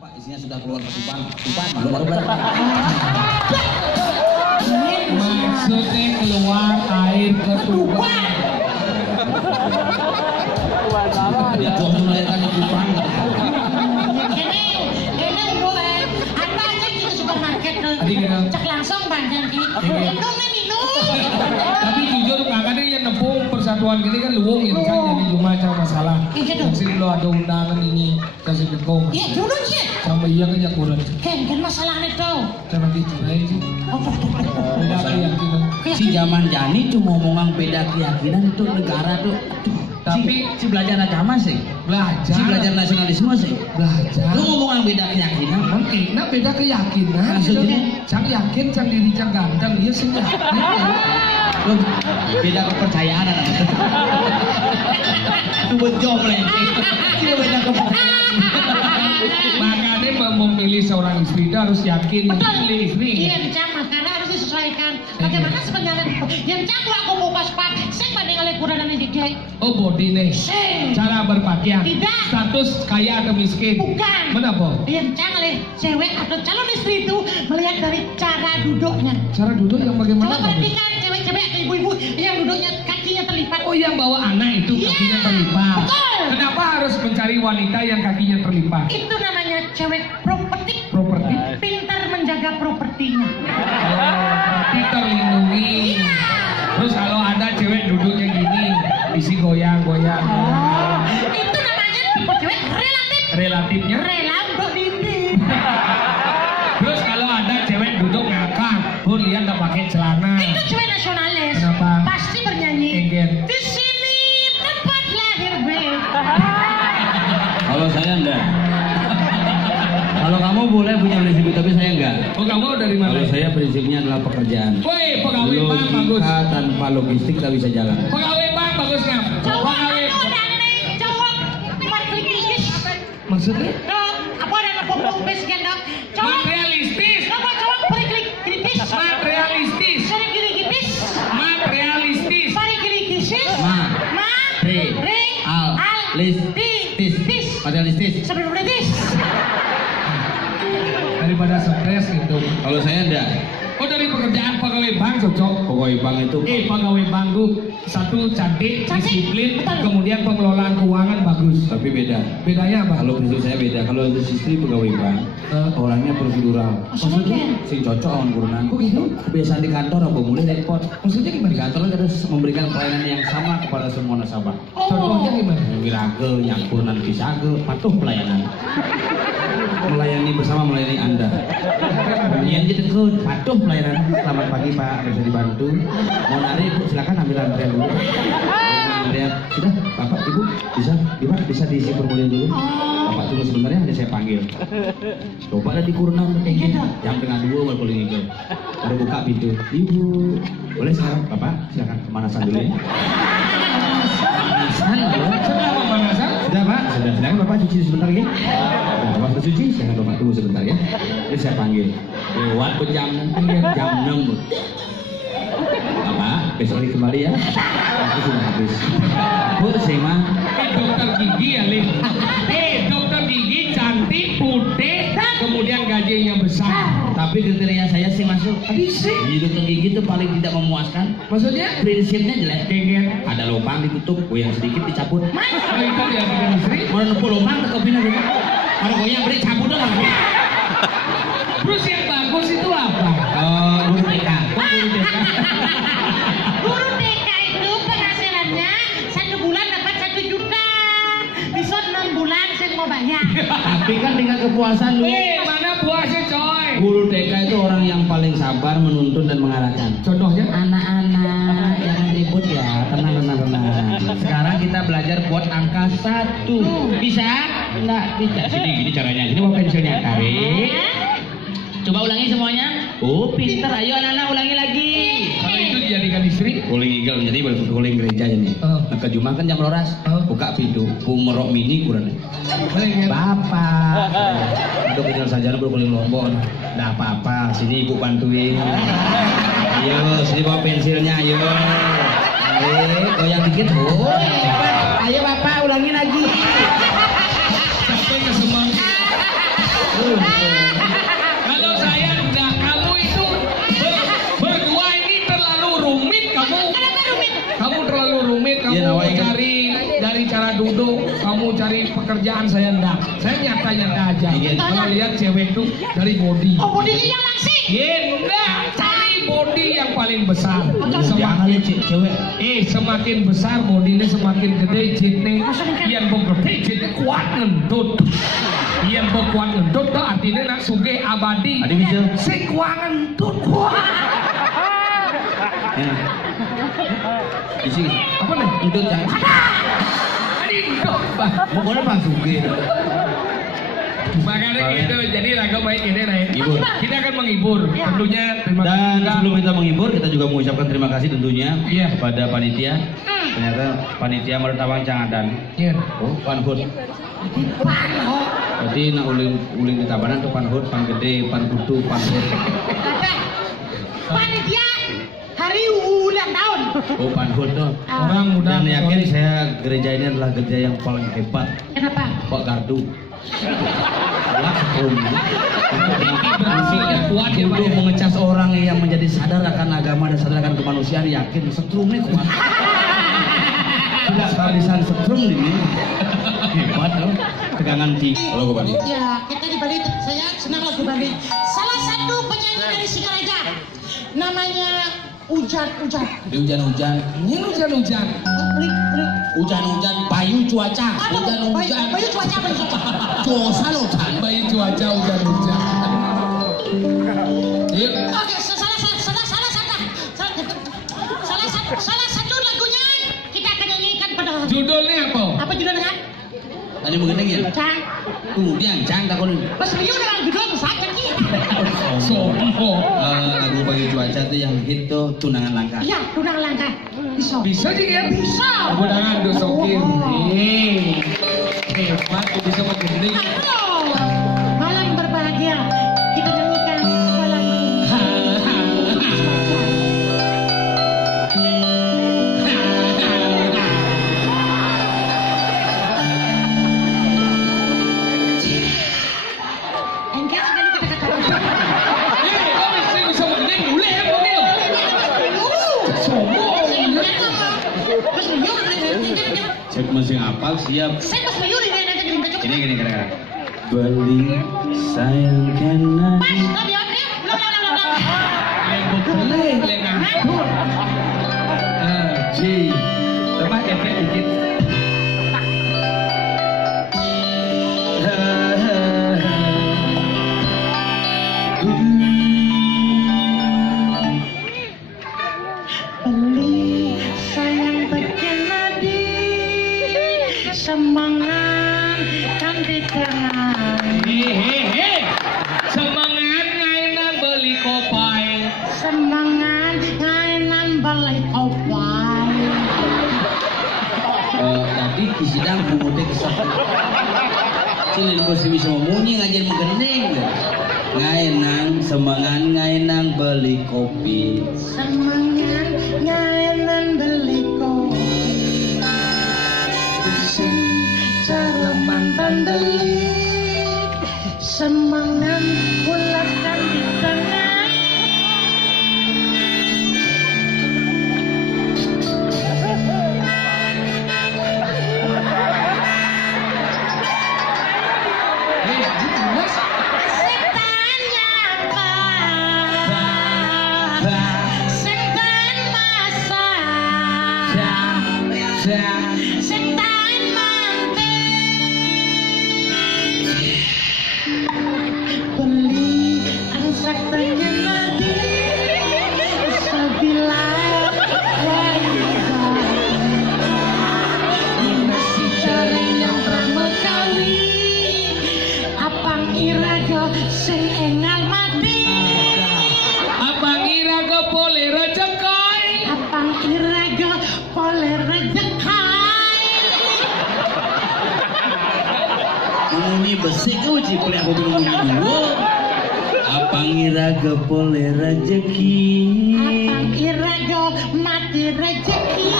Pak, isinya sudah keluar ke Tuban. Maksudnya keluar air ke Tuban. Dia tuh melahirkan di Tuban. Ini udah apa aja di supermarket tuh. Cek langsung bandang ki. Minum. Tapi jujur makanya yang nepung persatuan gini kan luwung ini kan jadi cuma macam masalah. Sini lo ada undangan ini kasih dekong. Iya dulu sih. Sama iya kan yang kurang. Kan masalahnya tuh. Jangan dicerai sih. Beda keyakinan. Si zaman Jani tuh ngomongan beda keyakinan itu negara tuh. Tapi si belajar agama sih. Belajar. Si belajar nasionalisme sih. Belajar. Lu ngomong beda keyakinan. Mungkin nah beda keyakinan. Maksudnya cang yakin, cang diri, cang ganteng. Iya sih yakin. Lu beda kepercayaan ada. Itu betul melenceng. Itu beda kepercayaan. Makanya memilih seorang istri itu harus yakin memilih istri. Iya, cang makanya harus disesuaikan. Bagaimana sebenarnya yang cang aku mau pas-pas, saya banding oleh kurang dan ide. Oh body nih. Cara berpakaian. Tidak. Status kaya atau miskin. Bukan. Kenapa? Yang cang oleh cewek atau calon istri itu melihat dari cara duduknya. Cara duduk yang bagaimana? Coba perhatikan cewek-cewek atau ibu-ibu yang duduknya kakinya terlipat. Oh yang bawa anak itu kakinya terlipat. Betul. Kenapa harus mencari wanita yang kakinya terlipat? Itu namanya cewek properti. Properti? Pintar menjaga propertinya. Berarti terlindungi. Terus kalau ada cewek duduknya gini, isi goyang-goyang. Itu namanya tipe cewek relatif. Relatifnya? Rela untuk dinding. Terus kalau ada cewek duduk ngakak, pun lihat tak pakai celana. Itu cewek nasionalis. Kenapa? Pasti bernyanyi. Enggen. Di sini tempat lahir beta. Kalau saya enggak. Kalau kamu boleh punya prinsip tapi saya enggak. Oh kamu dari mana? Kalau saya prinsipnya adalah pekerjaan. Woi pegawai bank bagus. Logika tanpa logistik tak bisa jalan. Pegawai bank bagus nggak? Cowok udah nih, cowok materialistis. Maksudnya? Apa ada ngepopong bes gendong? Cowok Materialistis. cowok periklik-kritis. Materialistis. Periklik-kritis. Materialistis. Periklik-kritis. Tis. Materialistis. Sebenarnya Daripada stres gitu. Kalau saya enggak. Oh dari pekerjaan pegawai bank cocok. Pegawai bank itu. Pegawai bank tuh satu cantik, disiplin, kemudian pengelolaan keuangan bagus. Tapi beda. Bedanya apa? Kalau prinsip saya beda. Kalau istri pegawai bank, orangnya prosedural. Maksudnya? Sing cocok on kurunan. Kok gitu? Kebiasaan di kantor apa mulai repot. Maksudnya Di gimana? kantor harus memberikan pelayanan yang sama kepada semua nasabah. Contohnya gimana? Wirage, nyampur nanti pisage, patuh pelayanan. Melayani bersama melayani Anda. Kemudian kita terus patuh pelayanan. Selamat pagi Pak, bisa dibantu. Mau narik Bu, silakan ambil antrian dulu. Antrian sudah, Bapak Ibu bisa diisi formulir dulu. Bapak tunggu sebentar ya, nanti saya panggil. Coba ada di kurunan jam tengah 2 baru boleh ngigel. Baru buka pintu. Ibu, boleh sekarang Bapak, silakan pemanasan dulu ya. Pemanasan, Setelah pemanasan? sudah Pak, sudah silakan Bapak cuci sebentar ya. Sudah Bapak cuci, silakan Bapak tunggu sebentar ya. Ini saya panggil. Lewat ke jam 6 Bu. Bapak, besok lagi kembali ya. Aku sudah habis. Bu, saya mah. Dokter gigi ya Lin. Dokter gigi cantik, putih, kemudian gajinya besar. Tapi kriteria saya sih masuk. Bisa. Di dokter gigi itu paling tidak memuaskan. Maksudnya? Prinsipnya jelek. Geger. Ada lubang ditutup, goyang sedikit dicabut. Oh itu dia bikin istri. Mau nempel lubang ke kopina gitu. Kalau goyang beri cabut dong. Terus yang bagus itu apa? Guru TK. Guru TK itu penghasilannya 1 bulan dapat 1 juta. Bisa 6 bulan saya mau bayar. Tapi kan tinggal kepuasan dulu. Mana puasnya coy? Guru TK itu orang yang paling sabar menuntun dan mengarahkan. Contohnya? Anak-anak jangan ribut ya, tenang. Sekarang kita belajar buat angka 1. Bisa? Enggak bisa. Sini gini caranya. Ini mau pensilnya tarik. Coba ulangi semuanya. Oh, pintar. Ayo anak-anak ulangi lagi. Kalau itu dijadikan istri? Guling igel jadi guling gereja ini. Nah, ke Jumat kan jam loras. Buka pintu. Pumerok mini kurang. Bapak. Aduh kenal saja guling lombok. Nggak apa-apa. Sini ibu bantuin. Ayo, sini bawa pensilnya. Ayo. Ayo, goyang dikit. Oh, ayo bapak ulangi lagi. Sampai ke semangat. Kalau saya enggak, kamu itu berdua ini terlalu rumit kamu. Kenapa rumit? Kamu terlalu rumit, kamu Iya, mau nawain. cari dari cara duduk, kamu cari pekerjaan, saya enggak. Saya nyata-nyata aja. Iya. Kalau lihat cewek tuh dari body. Oh, bodinya yang langsing. Iya, enggak. Cari body yang paling besar. Jangan lihat cewek. Semakin besar bodinya semakin gede jitnya. Yang gede jitnya kuat ngentut. Yang kuat ngentut tuh artinya nak sugih abadi. Adik bisa. Si kuat ngentut kuat. Di sini. Apa nih? Udut jangan. Adik dong, Bang. Mau kau langsung suge. Makanya gitu, jadi lagu baik ini nih. Hibur. Kita akan menghibur, tentunya terima kasih. Dan juga. sebelum kita menghibur, kita juga mengucapkan terima kasih tentunya Iya. kepada panitia. Ternyata panitia Mertawang Cangadan. Iya. Oh, panhut. Jadi nak uling di tabanan tuh panhut, pan gede, pan kutu, panhut. Ada panitia hari ulang tahun. Oh, panhut tuh. Orang muda. Dan yakin saya gereja ini adalah gereja yang paling hebat. Kenapa? Pak Gardu. Lakum. Bersihnya kuat ya, Pak. Untuk mengecas orang yang menjadi sadar akan agama dan sadar akan kemanusiaan, yakin setrumnya kuat. Tidak kehabisan setrum ini. Hebat loh. Tegangan tinggi. Kalau gue balik. Ya, kita di Bali, saya senang lagu Bali. Salah satu penyanyi dari Singaraja, namanya Hujan-Hujan. Di hujan-hujan. Ini hujan-hujan. Hujan-hujan, payu cuaca. Hujan-hujan. Bayu cuaca, bayu cuaca. Dosa loh, Tan. Bayi cuaca hujan-hujan. Yuk. Oke, salah satu lagunya kita akan nyanyikan pada Judulnya apa? apa judulnya? Tadi mengenai ya? Cang. Kemudian cang takon. Mas Bayu dengan judul besar kan sih? Sombong. Lagu pagi cuaca tuh yang hit tuh tunangan langka. Iya, tunang langka. Bisa. Bisa sih kan? Bisa. Aku tangan dosokin. Oh. Hebat, aku bisa mengending. Aduh, malam berbahagia. Kita nyanyikan malam. Engkau akan kata-kata. Kau bisa mengending, boleh ya mobil. Sombong. Mas Bayu, Cek masih apal siap. saya Mas Bayu dengan Gini kadang-kadang. Beli sayang kena. Mas, tadi oke? Belum. Boleh, boleh ngatur. Ci. Coba efek dikit. Beli sayang berkenadi semangat kan di tangan Hehehe. Semangat ngainan beli kopai. semangat ngainan beli opai Tadi kisidang pemutih kesat. Cilin mesti bisa memunyi ngajar mengening. Ngainang semangat ngainang beli kopi. semangat ngainan beli kopi cara mantan delik semangat pulakan di tangan setan nyapa setan masa setan beli angsak terjadi sabila wanita masih cari yang pramekawi apang iraga sing engal mati Abang iraga boleh rezeki. apang iraga boleh rejekai Mengunyi besi kau cipli aku mengunyi dulu. Apa ngira gepole rezeki? apang iraga mati rejeki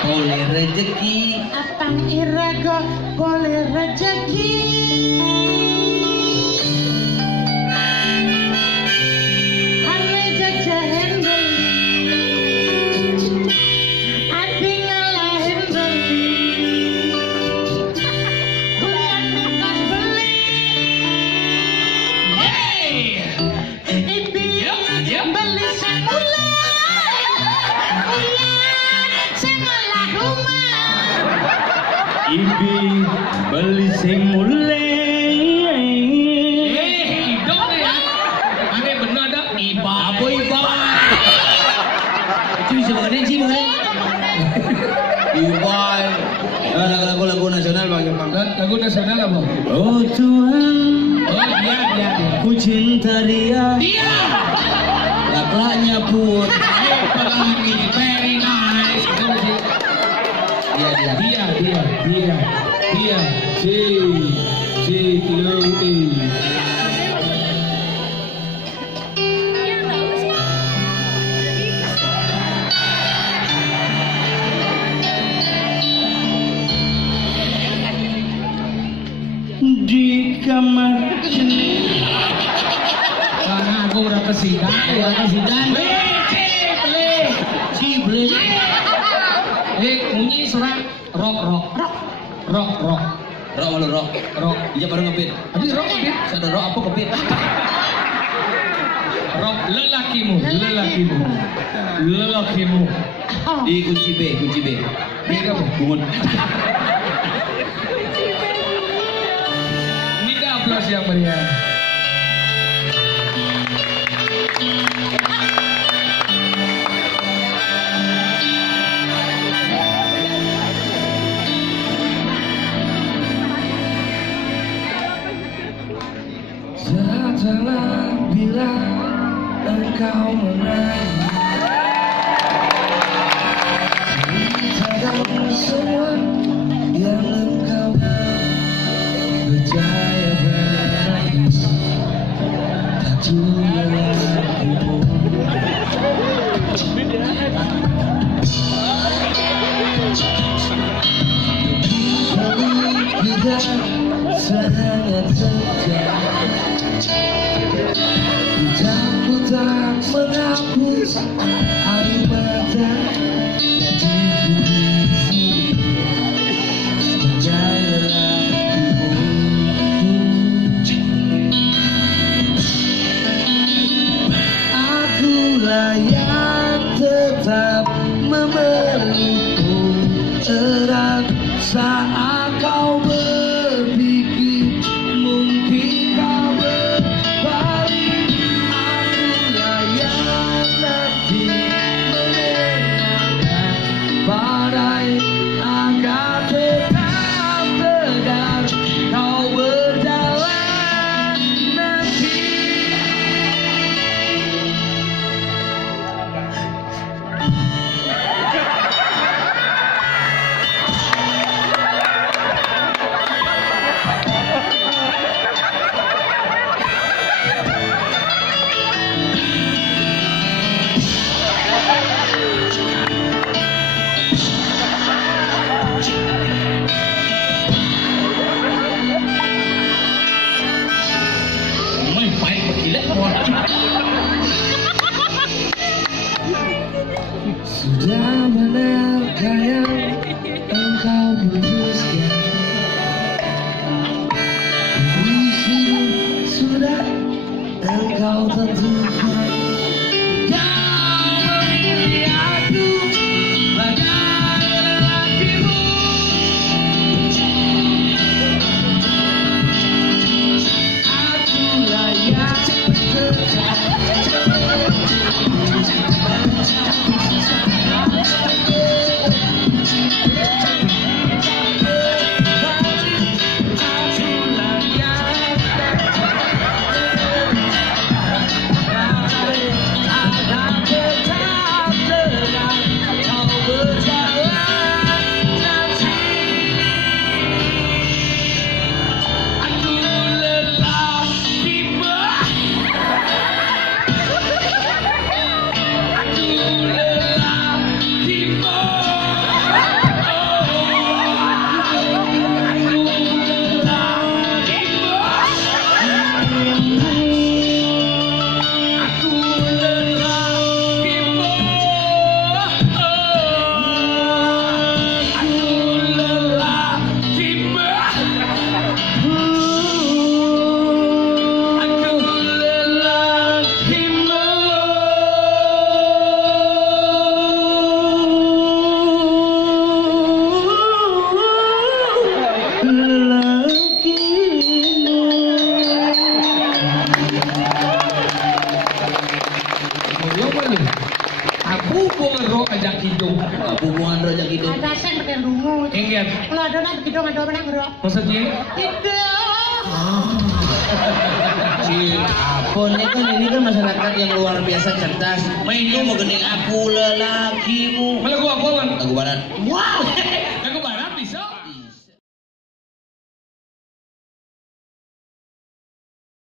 Boleh rezeki. apang iraga boleh rejeki Ibi beli sing mulai. Hidup ya. Aneh bener ada iba. Apa iba? Itu bisa mengenai sih mengenai. Iba. Lagu nasional bang Jepang. Lagu nasional apa? Oh Tuhan. Oh dia. Ku cinta dia. Dia. Laklaknya pun. Pelangi, very nice. Dia. Di kamar sini. Karena aku udah kesidang. Cible. Bunyi surat rock. Rok. Iya baru ngepit. Habis rock kepit. Sada rok apa kepit? Rock lelakimu. Di kunci B. Ini apa? Bungun. Ini dah aplaus yang meriah. Datanglah bila engkau menang. Ceritakan semua yang engkau berjaya berani. Satunya hatimu. Kita sangat dekat. Ucapku tak menghapus air mata di bumi sebagai lelakimu. Akulah yang tetap memelukmu erat saat kau berpikir mungkin kau berbalik. Akulah yang nanti menenangkan badai agar tetap tegar kau berjalan nanti. kian. Kalau ada nang gitu ada menang bro. Maksudnya? Gitu. Si Apon ini kan masyarakat yang luar biasa cerdas. Main lu mau gening aku lelakimu. Lagu apa man? Lagu barat. Wow.